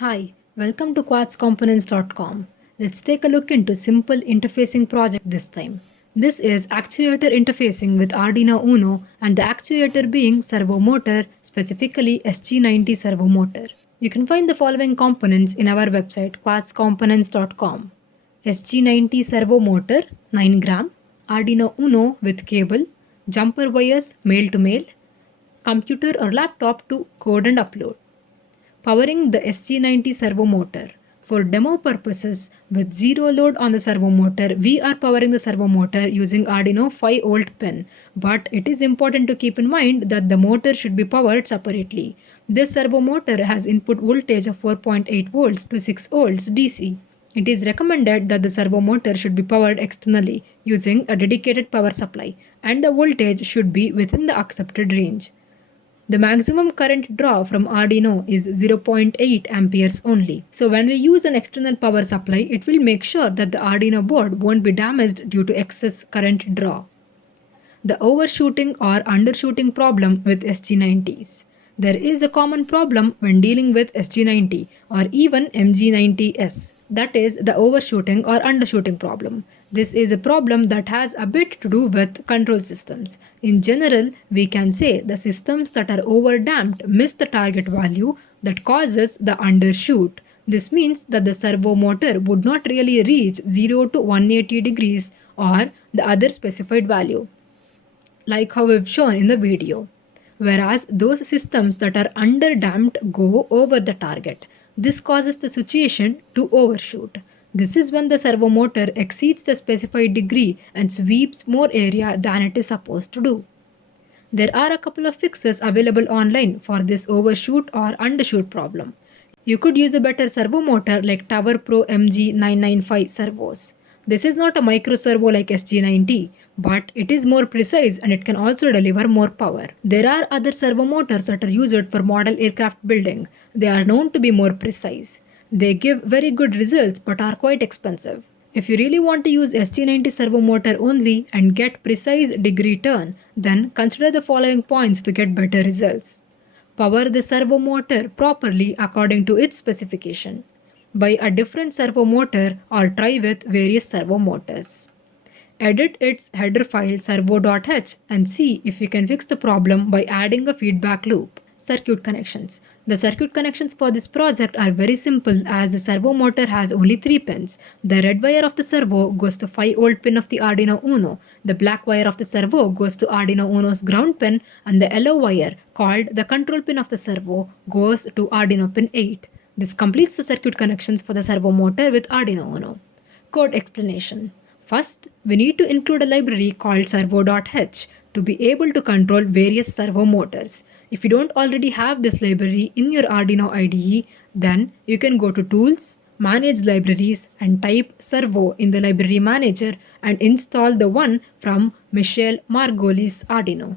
Hi, welcome to quartzcomponents.com. Let's take a look into simple interfacing project this time. This is actuator interfacing with Arduino Uno and the actuator being servo motor, specifically SG90 servo motor. You can find the following components in our website quartzcomponents.com. SG90 servo motor 9 gram, Arduino Uno with cable, jumper wires male to male, computer or laptop to code and upload. Powering the SG90 servo motor. For demo purposes, with zero load on the servo motor, we are powering the servo motor using Arduino 5V pin. But it is important to keep in mind that the motor should be powered separately. This servo motor has input voltage of 4.8 volts to 6 volts DC. It is recommended that the servo motor should be powered externally using a dedicated power supply, and the voltage should be within the accepted range. The maximum current draw from Arduino is 0.8 amperes only. So when we use an external power supply, it will make sure that the Arduino board won't be damaged due to excess current draw. The overshooting or undershooting problem with SG90s. There is a common problem when dealing with SG90 or even MG90S. That is the overshooting or undershooting problem. This is a problem that has a bit to do with control systems. In general, we can say the systems that are overdamped miss the target value that causes the undershoot. This means that the servo motor would not really reach 0 to 180 degrees or the other specified value, like how we've shown in the video. Whereas those systems that are underdamped go over the target. This causes the situation to overshoot. This is when the servo motor exceeds the specified degree and sweeps more area than it is supposed to do. There are a couple of fixes available online for this overshoot or undershoot problem. You could use a better servo motor like Tower Pro MG995 servos. This is not a micro servo like SG90, but it is more precise and it can also deliver more power. There are other servo motors that are used for model aircraft building. They are known to be more precise. They give very good results but are quite expensive. If you really want to use SG90 servo motor only and get precise degree turn, then consider the following points to get better results. Power the servo motor properly according to its specification. Buy a different servo motor or try with various servo motors. Edit its header file servo.h and see if you can fix the problem by adding a feedback loop. Circuit connections. The circuit connections for this project are very simple as the servo motor has only 3 pins. The red wire of the servo goes to 5V pin of the Arduino Uno. The black wire of the servo goes to Arduino Uno's ground pin, and the yellow wire, called the control pin of the servo, goes to Arduino pin 8. This completes the circuit connections for the servo motor with Arduino Uno. Code explanation. First, we need to include a library called servo.h to be able to control various servo motors. If you don't already have this library in your Arduino IDE, then you can go to Tools, Manage Libraries and type Servo in the Library Manager and install the one from Michel Margoli's Arduino.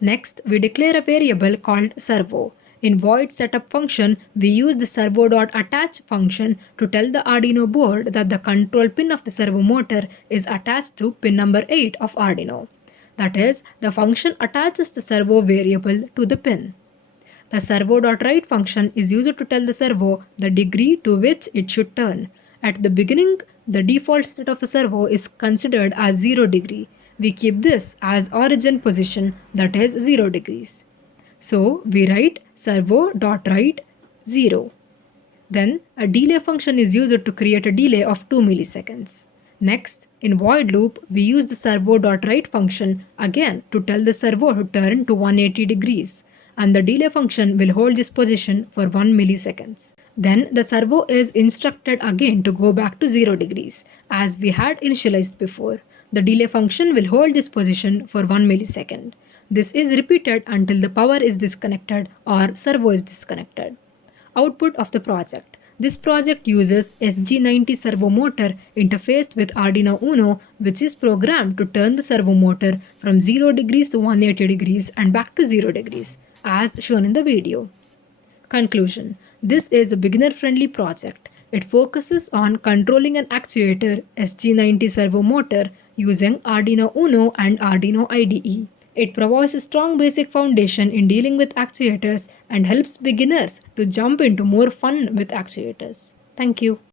Next, we declare a variable called servo. In void setup function, we use the servo.attach function to tell the Arduino board that the control pin of the servo motor is attached to pin number 8 of Arduino. That is, the function attaches the servo variable to the pin. The servo.write function is used to tell the servo the degree to which it should turn. At the beginning, the default state of the servo is considered as 0 degree. We keep this as origin position, that is 0 degrees. So we write servo.write 0. Then a delay function is used to create a delay of 2 milliseconds. Next, in void loop, we use the servo.write function again to tell the servo to turn to 180 degrees, and the delay function will hold this position for 1 milliseconds. Then the servo is instructed again to go back to 0 degrees as we had initialized before. The delay function will hold this position for 1 millisecond. This is repeated until the power is disconnected or servo is disconnected. Output of the project. This project uses SG90 servo motor interfaced with Arduino Uno, which is programmed to turn the servo motor from 0 degrees to 180 degrees and back to 0 degrees, as shown in the video. Conclusion. This is a beginner-friendly project. It focuses on controlling an actuator SG90 servo motor using Arduino Uno and Arduino IDE. It provides a strong basic foundation in dealing with actuators and helps beginners to jump into more fun with actuators. Thank you.